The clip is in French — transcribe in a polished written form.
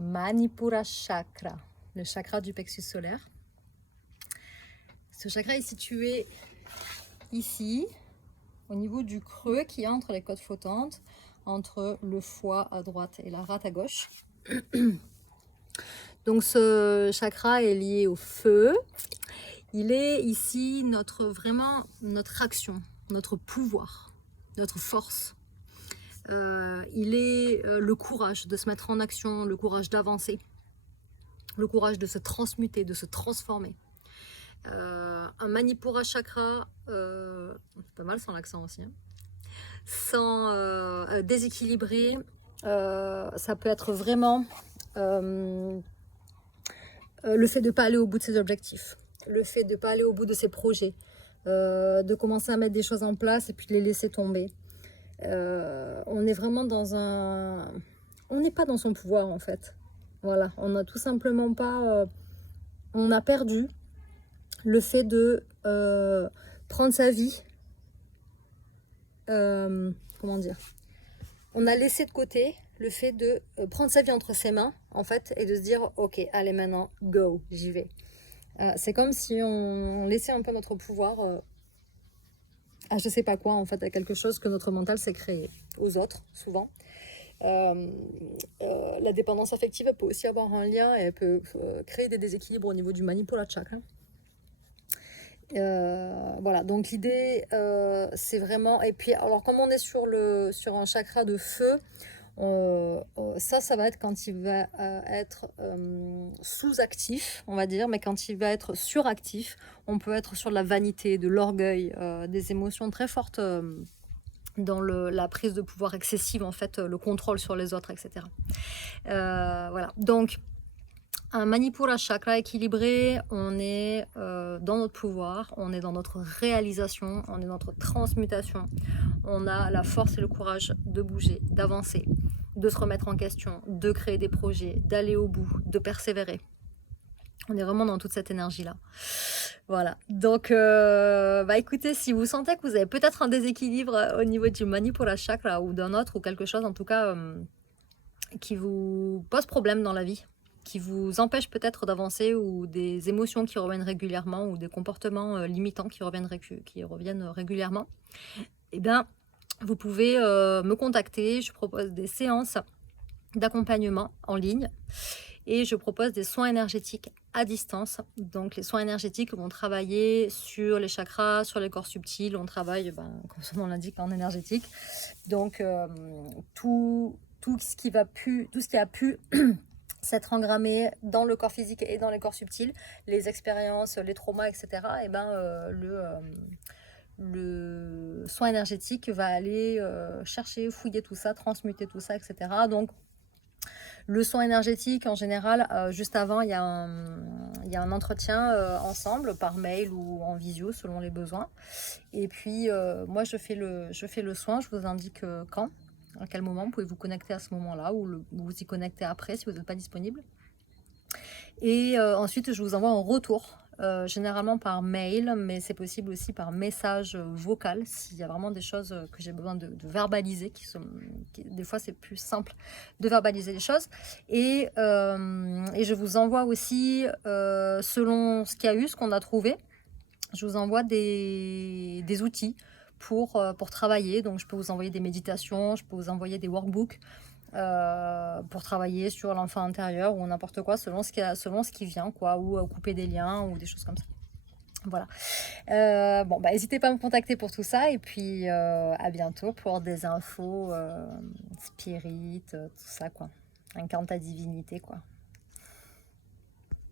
Manipura Chakra, le chakra du plexus solaire. Ce chakra est situé ici, au niveau du creux qui est entre les côtes flottantes, entre le foie à droite et la rate à gauche. Donc ce chakra est lié au feu. Il est ici vraiment notre action, notre pouvoir, notre force. Il est le courage de se mettre en action, le courage d'avancer, le courage de se transmuter, de se transformer. Un Manipura Chakra, c'est pas mal sans l'accent aussi, hein, sans déséquilibré, ça peut être vraiment le fait de ne pas aller au bout de ses objectifs, le fait de ne pas aller au bout de ses projets, de commencer à mettre des choses en place et puis de les laisser tomber. On est vraiment dans un... On n'est pas dans son pouvoir en fait. Voilà, on n'a tout simplement pas... on a perdu le fait de prendre sa vie... comment dire? On a laissé de côté le fait de prendre sa vie entre ses mains en fait et de se dire ok, allez maintenant, go, j'y vais. C'est comme si on laissait un peu notre pouvoir à je sais pas quoi en fait, à quelque chose que notre mental s'est créé, aux autres souvent. La dépendance affective elle peut aussi avoir un lien et elle peut créer des déséquilibres au niveau du Manipura Chakra. Voilà, donc l'idée c'est vraiment, et puis alors comme on est sur un chakra de feu, ça va être quand il va être sous-actif, on va dire, mais quand il va être suractif, on peut être sur de la vanité, de l'orgueil, des émotions très fortes dans la prise de pouvoir excessive, en fait, le contrôle sur les autres, etc. Voilà, donc un Manipura Chakra équilibré, on est dans notre pouvoir, on est dans notre réalisation, on est dans notre transmutation. On a la force et le courage de bouger, d'avancer, de se remettre en question, de créer des projets, d'aller au bout, de persévérer. On est vraiment dans toute cette énergie-là. Voilà. Donc, écoutez, si vous sentez que vous avez peut-être un déséquilibre au niveau du Manipura Chakra ou d'un autre ou quelque chose, en tout cas, qui vous pose problème dans la vie, qui vous empêche peut-être d'avancer ou des émotions qui reviennent régulièrement ou des comportements limitants qui reviennent régulièrement, eh bien, vous pouvez me contacter. Je propose des séances d'accompagnement en ligne et je propose des soins énergétiques à distance. Donc, les soins énergétiques vont travailler sur les chakras, sur les corps subtils. On travaille, comme son nom l'indique, en énergétique. Donc, tout ce qui a pu s'être engrammé dans le corps physique et dans les corps subtils, les expériences, les traumas, etc., le soin énergétique va aller chercher, fouiller tout ça, transmuter tout ça, etc. Donc, le soin énergétique, en général, juste avant, il y a un entretien ensemble, par mail ou en visio, selon les besoins. Et puis, moi, je fais le soin, je vous indique quand, à quel moment, vous pouvez vous connecter à ce moment-là ou vous y connecter après si vous n'êtes pas disponible. Et ensuite, je vous envoie un retour, généralement par mail, mais c'est possible aussi par message vocal, s'il y a vraiment des choses que j'ai besoin de verbaliser, des fois c'est plus simple de verbaliser les choses. Et je vous envoie aussi, selon ce qu'il y a eu, ce qu'on a trouvé, je vous envoie des outils pour travailler. Donc je peux vous envoyer des méditations, je peux vous envoyer des workbooks, pour travailler sur l'enfant intérieur ou n'importe quoi selon ce qui vient, quoi, ou couper des liens ou des choses comme ça. Voilà. N'hésitez pas à me contacter pour tout ça et puis à bientôt pour des infos spirit, tout ça, quoi. Incarne ta divinité, quoi.